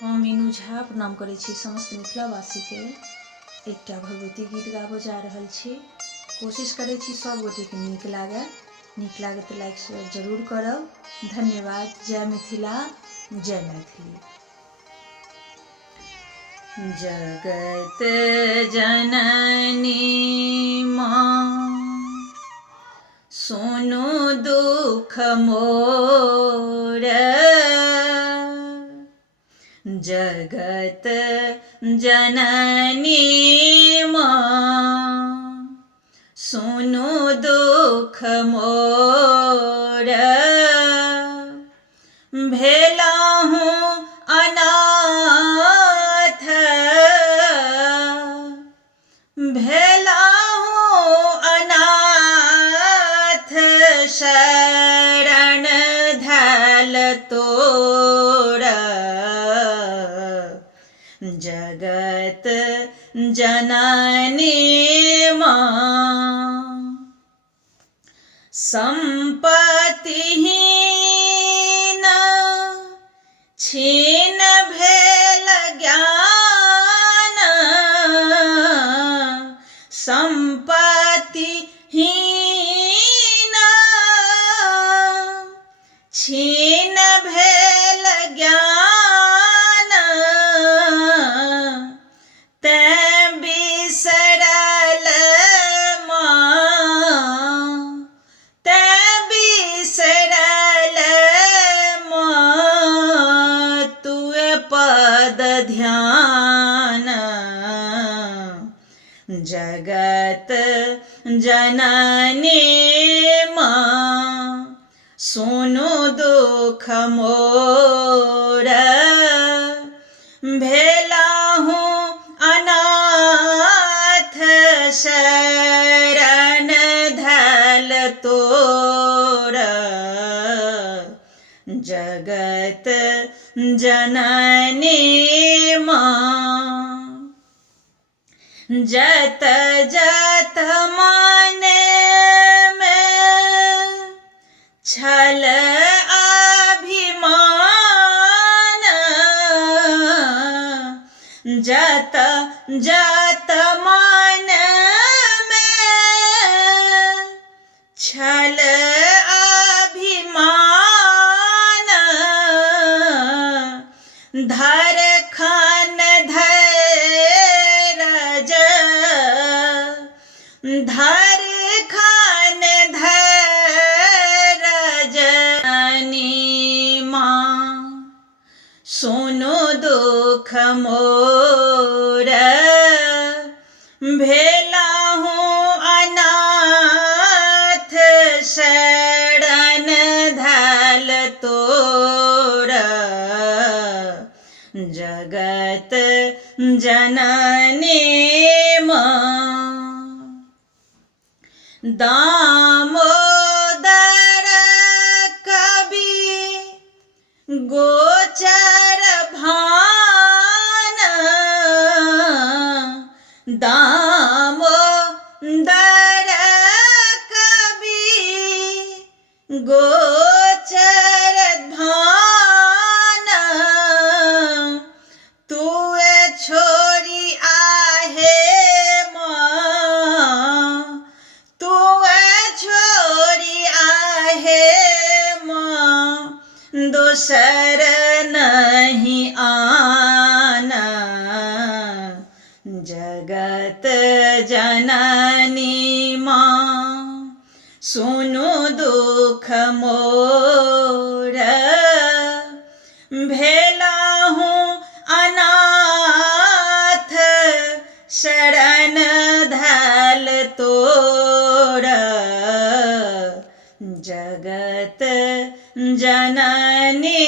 हम मीनू झा प्रणाम करै छी समस्त मिथिलावासी के। एकटा भगवती गीत गाबऽ जा रहल छी। कोशिश करै छी सब गोटे के नीक लागे तऽ लाइक शेयर जरूर करब। धन्यवाद। जय मिथिला, जय मैथिली। जगत जननी माँ सुनु दुख मोर, जगत जननी माँ सुनु दुख मोर, भेलहुँ अनाथ शरण धैल तोर, जगत जननी माँ संपत्तिहीन छीन भेल ज्ञान, संपत्तिहीन छीन भेल ज्ञान, तैं बिसरल माँ, तैं बिसरल माँ तुए पद ध्यान, जगत जननी माँ सुनु दुख मोर, भेलहुँ अनाथ शरण धैल तोर, जगत जननी माँ जत जत मन में छल अभिमान, जत जत मन में छल अभिमान, धर खन धैर्य धर खन धैर्य माँ सुनु दुख मोर, भेलहुँ अनाथ शरण धैल तोर, जगत जननी माँ दामोदर कवि गोचर भान, दामोदर कवि गोचर भान, तुए छोड़ी आहे माँ, तुए छोड़ी आहे माँ दोसर नहीं आना, जगत जननी माँ सुनु दुख मोर, भेलहुँ अनाथ शरण धैल तोर, जगत जननी